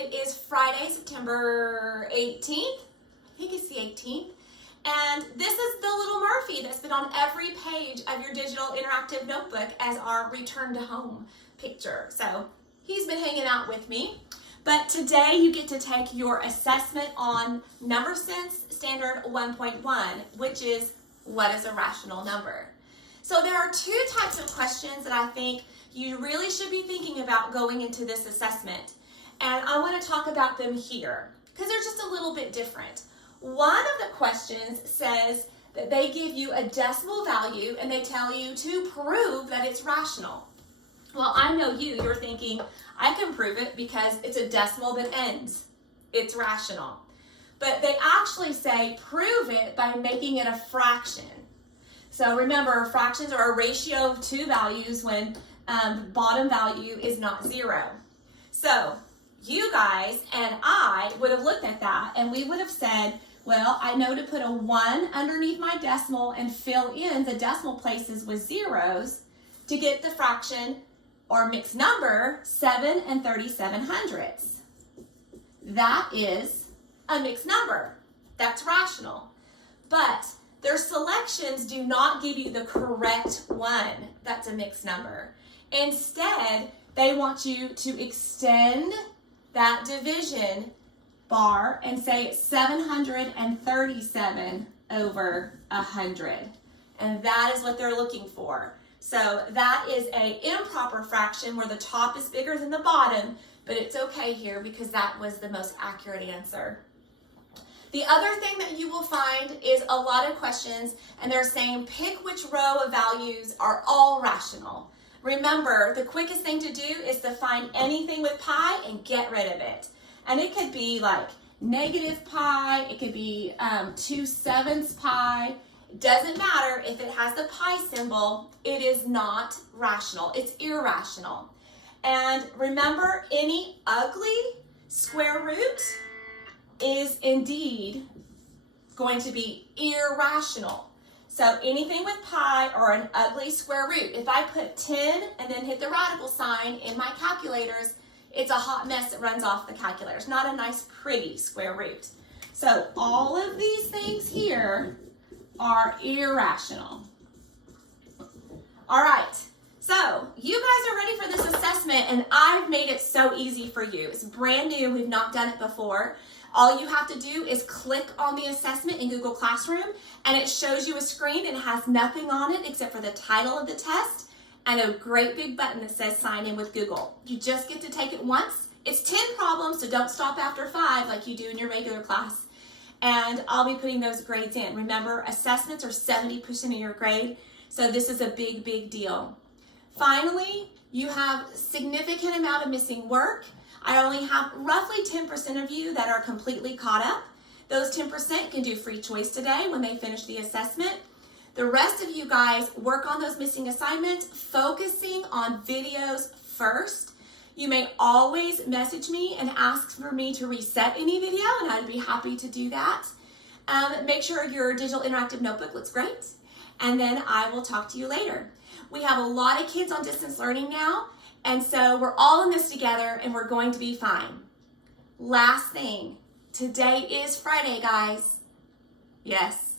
It is Friday, September 18th. I think it's the 18th. And this is the little Murphy that's been on every page of your digital interactive notebook as our return to home picture. So he's been hanging out with me. But today you get to take your assessment on Number Sense Standard 1.1, which is what is a rational number? So there are two types of questions that I think you really should be thinking about going into this assessment. And I want to talk about them here because they're just a little bit different. One of the questions says that they give you a decimal value and they tell you to prove that it's rational. Well, I know you're thinking, I can prove it because it's a decimal that ends. It's rational. But they actually say prove it by making it a fraction. So remember, fractions are a ratio of two values when the bottom value is not zero. So you guys and I would have looked at that and we would have said, well, I know to put a 1 underneath my decimal and fill in the decimal places with zeros to get the fraction or mixed number 7 37/100. That is a mixed number. That's rational. But their selections do not give you the correct one that's a mixed number. Instead, they want you to extend that division bar and say it's 737 over 100. And that is what they're looking for. So that is an improper fraction where the top is bigger than the bottom, but it's okay here because that was the most accurate answer. The other thing that you will find is a lot of questions and they're saying pick which row of values are all rational. Remember, the quickest thing to do is to find anything with pi and get rid of it. And it could be like negative pi, it could be 2/7 pi. It doesn't matter if it has the pi symbol, it is not rational, it's irrational. And remember, any ugly square root is indeed going to be irrational. So anything with pi or an ugly square root, if I put 10 and then hit the radical sign in my calculators, it's a hot mess that runs off the calculator. It's not a nice, pretty square root. So all of these things here are irrational. All right, so you guys are ready for this assessment and I've made it so easy for you. It's brand new, we've not done it before. All you have to do is click on the assessment in Google Classroom and it shows you a screen and it has nothing on it except for the title of the test and a great big button that says sign in with Google. You just get to take it once. It's 10 problems, so don't stop after 5 like you do in your regular class. And I'll be putting those grades in. Remember, assessments are 70% of your grade, so this is a big, big deal. Finally, you have a significant amount of missing work. I only have roughly 10% of you that are completely caught up. Those 10% can do free choice today when they finish the assessment. The rest of you guys work on those missing assignments, focusing on videos first. You may always message me and ask for me to reset any video, and I'd be happy to do that. Make sure your digital interactive notebook looks great, and then I will talk to you later. We have a lot of kids on distance learning now, and so we're all in this together, and we're going to be fine. Last thing, today is Friday, guys. Yes.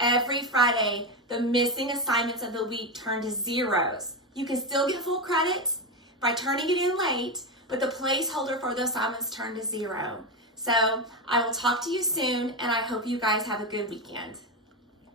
Every Friday, the missing assignments of the week turn to zeros. You can still get full credit by turning it in late, but the placeholder for the assignments turn to 0. So I will talk to you soon, and I hope you guys have a good weekend.